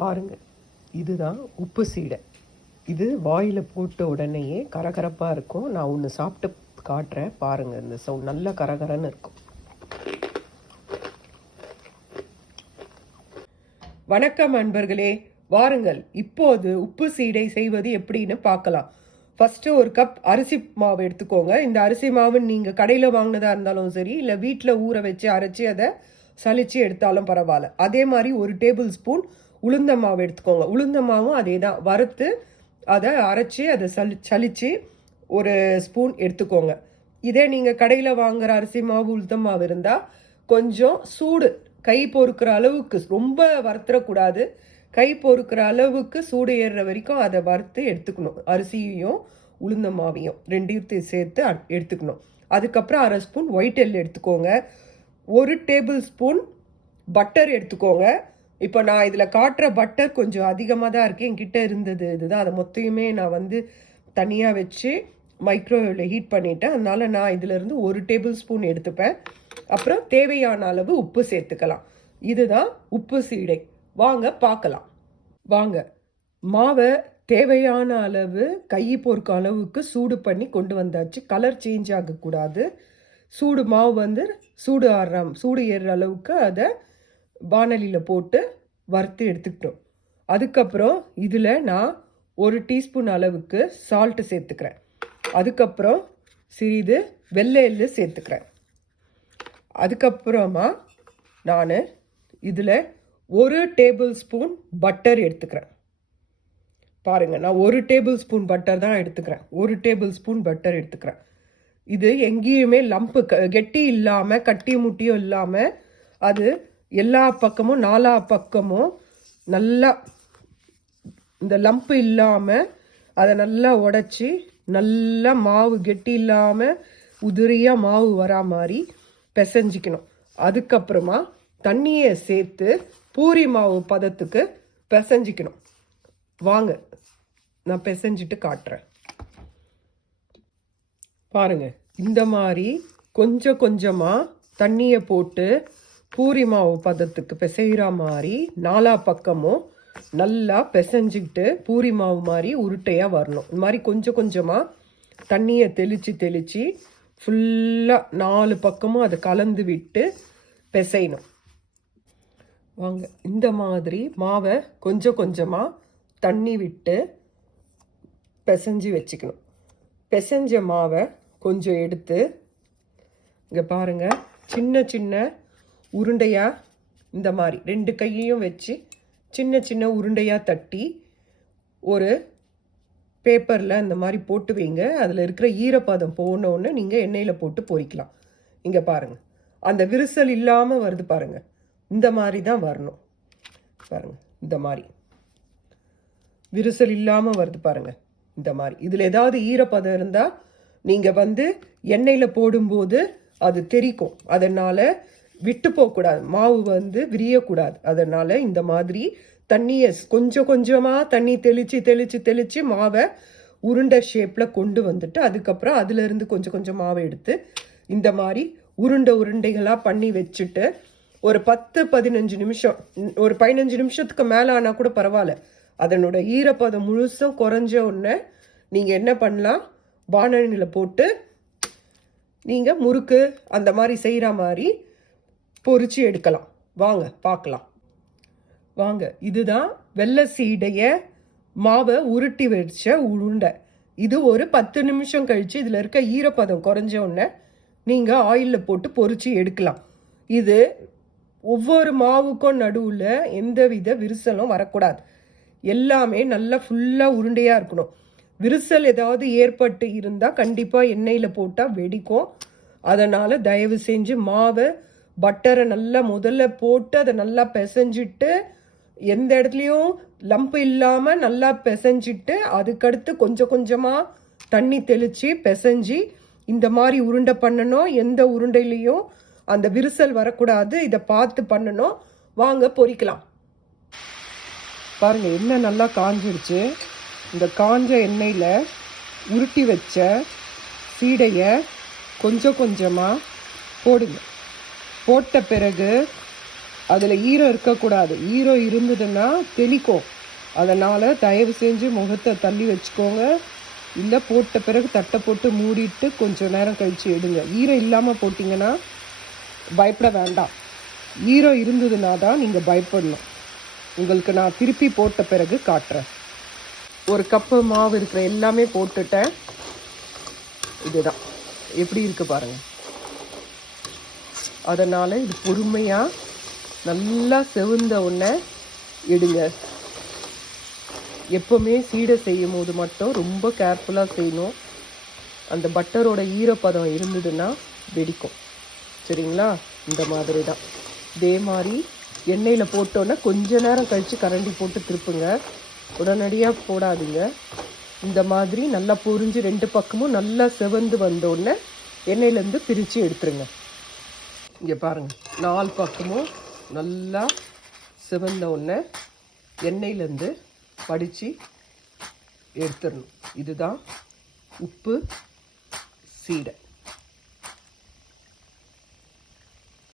பாருங்க, இதுதான் உப்பு சீடை. இது வாயில் போட்ட உடனேயே கரகரப்பாக இருக்கும். நான் ஒன்று சாப்பிட்டு காட்டுறேன் பாருங்கள். இந்த சவுண்ட் நல்ல கரகரன்னு இருக்கும். வணக்கம் அன்பர்களே, வாருங்கள் இப்போது உப்பு சீடை செய்வது எப்படின்னு பார்க்கலாம். ஃபஸ்ட்டு ஒரு கப் அரிசி மாவு எடுத்துக்கோங்க. இந்த அரிசி மாவு நீங்கள் கடையில் வாங்கினதாக இருந்தாலும் சரி, இல்லை வீட்டில் ஊற வச்சு அரைச்சி அதை சலிச்சு எடுத்தாலும் பரவாயில்ல. அதே மாதிரி ஒரு டேபிள் ஸ்பூன் உளுந்த மாவு எடுத்துக்கோங்க. உளுந்த மாவும் அதே தான், வறுத்து அதை அரைச்சி அதை சலிச்சு ஒரு ஸ்பூன் எடுத்துக்கோங்க. இதே நீங்கள் கடையில் வாங்குகிற அரிசி மாவு உளுந்த மாவு இருந்தால் கொஞ்சம் சூடு கை பொறுக்கிற அளவுக்கு, ரொம்ப வறுத்துறக்கூடாது, கை பொறுக்கிற அளவுக்கு சூடு ஏறுற வரைக்கும் அதை வறுத்து எடுத்துக்கணும். அரிசியையும் உளுந்த மாவையும் ரெண்டையும் சேர்த்து எடுத்துக்கணும். அதுக்கப்புறம் அரை ஸ்பூன் ஒயிட் எள் எடுத்துக்கோங்க. ஒரு டேபிள் ஸ்பூன் பட்டர் எடுத்துக்கோங்க. இப்போ நான் இதில் காட்டுற பட்டர் கொஞ்சம் அதிகமாக தான் இருக்குது, என்கிட்ட இருந்தது இதுதான். அதை மொத்தையுமே நான் தனியாக வச்சு மைக்ரோவேவில் ஹீட் பண்ணிட்டேன். அதனால் நான் இதிலேருந்து ஒரு டேபிள் ஸ்பூன் எடுத்துப்பேன். அப்புறம் தேவையான அளவு உப்பு சேர்த்துக்கலாம். இதுதான் உப்பு சீடை. வாங்க பார்க்கலாம். வாங்க, மாவை தேவையான அளவு கை பொறுக்க அளவுக்கு சூடு பண்ணி கொண்டு வந்தாச்சு. கலர் சேஞ்ச் ஆகக்கூடாது. சூடு மாவு சூடு ஏறுற அளவுக்கு அதை வானலியில் போட்டு வறுத்து எடுத்துக்கிட்டோம். அதுக்கப்புறம் இதில் நான் ஒரு டீஸ்பூன் அளவுக்கு சால்ட்டு சேர்த்துக்கிறேன். அதுக்கப்புறம் சிறிது வெள்ளை எள்ளு சேர்த்துக்கிறேன். அதுக்கப்புறமா நான் இதில் ஒரு டேபிள் ஸ்பூன் பட்டர் எடுத்துக்கிறேன். பாருங்கள், நான் ஒரு டேபிள் ஸ்பூன் பட்டர் தான் எடுத்துக்கிறேன். ஒரு டேபிள் ஸ்பூன் பட்டர் எடுத்துக்கிறேன். இது எங்கேயுமே லம்பு கெட்டி இல்லாமல், கட்டி முட்டியும் இல்லாமல், அது எல்லா பக்கமும் நாலா பக்கமும் நல்லா இந்த லம்பு இல்லாமல் அதை நல்லா உடச்சி, நல்லா மாவு கெட்டி இல்லாமல் உதிரியாக மாவு வரா மாதிரி பிசைஞ்சிக்கணும். அதுக்கப்புறமா தண்ணியை சேர்த்து பூரி மாவு பதத்துக்கு பிசைஞ்சிக்கணும். வாங்க, நான் பிசைஞ்சிட்டு காட்டுறேன். பாருங்க, இந்த மாதிரி கொஞ்சம் கொஞ்சமாக தண்ணியை போட்டு பூரி மாவு பதத்துக்கு பிசைகிற மாதிரி நாலா பக்கமும் நல்லா பிசைஞ்சிக்கிட்டு பூரி மாவு மாதிரி உருட்டையாக வரணும். இந்த மாதிரி கொஞ்சம் கொஞ்சமாக தண்ணியை தெளித்து ஃபுல்லாக 4 பக்கமும் அதை கலந்து விட்டு பிசையணும். வாங்க, இந்த மாதிரி மாவை கொஞ்சம் கொஞ்சமாக தண்ணி விட்டு பிசைஞ்சு வச்சுக்கணும். பிசைஞ்ச மாவை கொஞ்சம் எடுத்து இங்கே பாருங்கள், சின்ன சின்ன உருண்டையாக இந்த மாதிரி 2 கையையும் வச்சு சின்ன சின்ன உருண்டையாக தட்டி ஒரு பேப்பரில் இந்த மாதிரி போட்டு வைங்க. அதில் இருக்கிற ஈரப்பதம் போனோன்னு நீங்கள் எண்ணெயில் போட்டு பொரிக்கலாம். இங்கே பாருங்கள், அந்த விரிசல் இல்லாமல் வருது பாருங்கள். இந்த மாதிரி தான் வரணும். பாருங்கள், இந்த மாதிரி விரிசல் இல்லாமல் வருது பாருங்கள். இந்த மாதிரி இதில் ஏதாவது ஈரப்பதம் இருந்தால் நீங்கள் எண்ணெயில் போடும்போது அது தெரிக்கும். அதனால் விட்டு போகக்கூடாது, மாவு விரியக்கூடாது. அதனால் இந்த மாதிரி தண்ணியை கொஞ்சம் கொஞ்சமாக தண்ணி தெளித்து மாவை உருண்டை ஷேப்பில் கொண்டு வந்துட்டு, அதுக்கப்புறம் அதிலிருந்து கொஞ்சம் கொஞ்சம் மாவை எடுத்து இந்த மாதிரி உருண்டைகளாக பண்ணி வச்சுட்டு ஒரு 10-15 நிமிஷம், ஒரு 15 நிமிஷத்துக்கு மேலே ஆனால் கூட பரவாயில்ல, அதனோட ஈரப்பதம் முழுசும் குறைஞ்ச உடனே நீங்கள் என்ன பண்ணலாம், வானலியில் போட்டு நீங்கள் முறுக்கு அந்த மாதிரி செய்கிற மாதிரி பொரிச்சு எடுக்கலாம். வாங்க பார்க்கலாம். வாங்க, இதுதான் வெள்ளை சீடைய மாவை உருட்டி வச்ச உருண்டை. இது ஒரு 10 நிமிஷம் கழித்து இதில் இருக்க ஈரப்பதம் குறைஞ்ச உடனே நீங்கள் ஆயிலில் போட்டு பொரிச்சு எடுக்கலாம். இது ஒவ்வொரு மாவுக்கும் நடுவில் எந்தவித விரிசலும் வரக்கூடாது. எல்லாமே நல்லா ஃபுல்லாக உருண்டையாக இருக்கணும். விரிசல் ஏதாவது ஏற்பட்டு இருந்தால் கண்டிப்பாக எண்ணெயில் போட்டால் வெடிக்கும். அதனால் தயவு செஞ்சு மாவை பட்டரை நல்லா முதல்ல போட்டு அதை நல்லா பிசைஞ்சிட்டு, எந்த இடத்துலையும் லம்பு இல்லாமல் நல்லா பிசைஞ்சிட்டு, அதுக்கடுத்து கொஞ்சம் கொஞ்சமாக தண்ணி தெளித்து பிசைஞ்சி இந்த மாதிரி உருண்டை பண்ணணும். எந்த உருண்டையிலையும் அந்த விரிசல் வரக்கூடாது. இதை பார்த்து பண்ணணும். வாங்க பொரிக்கலாம். பாருங்கள், எண்ணெய் நல்லா காஞ்சிருச்சு. இந்த காஞ்ச எண்ணெயில் உருட்டி வச்ச சீடையை கொஞ்சம் கொஞ்சமாக போடுங்க. போட்ட பிறகு அதில் ஈரம் இருக்கக்கூடாது. ஈரம் இருந்ததுன்னா தெளிக்கும். அதனால் தயவு செஞ்சு முகத்தை தள்ளி வச்சுக்கோங்க. இல்லை போட்ட பிறகு தட்டை போட்டு மூடிட்டு கொஞ்சம் நேரம் கழித்து எடுங்க. ஈரம் இல்லாமல் போட்டிங்கன்னா பயப்பட வேண்டாம். ஈரம் இருந்ததுன்னா தான் நீங்கள் பயப்படணும். உங்களுக்கு நான் திருப்பி போட்ட பிறகு காட்டுறேன். ஒரு கப்பு மாவு இருக்கிற எல்லாமே போட்டுட்டேன். இதுதான் எப்படி இருக்கு பாருங்கள். அதனால் இது பொறுமையாக நல்லா செவந்த உடனே எடுங்க. எப்போவுமே சீடை செய்யும் போது மட்டும் ரொம்ப கேர்ஃபுல்லாக செய்யணும். அந்த பட்டரோட ஈரப்பதம் இருந்ததுன்னா வெடிக்கும். சரிங்களா? இந்த மாதிரி தான். இதே மாதிரி எண்ணெயில் போட்டோன்னே கொஞ்ச நேரம் கழித்து கரண்டி போட்டு திருப்புங்க. உடனடியாக போடாதீங்க. இந்த மாதிரி நல்லா பொரிஞ்சு 2 பக்கமும் நல்லா செவந்து வந்தோடனே எண்ணெயிலேருந்து பிரித்து எடுத்துருங்க. இங்கே பாருங்கள், 4 பக்கமும் நல்லா சிவந்த உடனே எண்ணெயிலேருந்து படித்து எடுத்துடணும். இதுதான் உப்பு சீடை.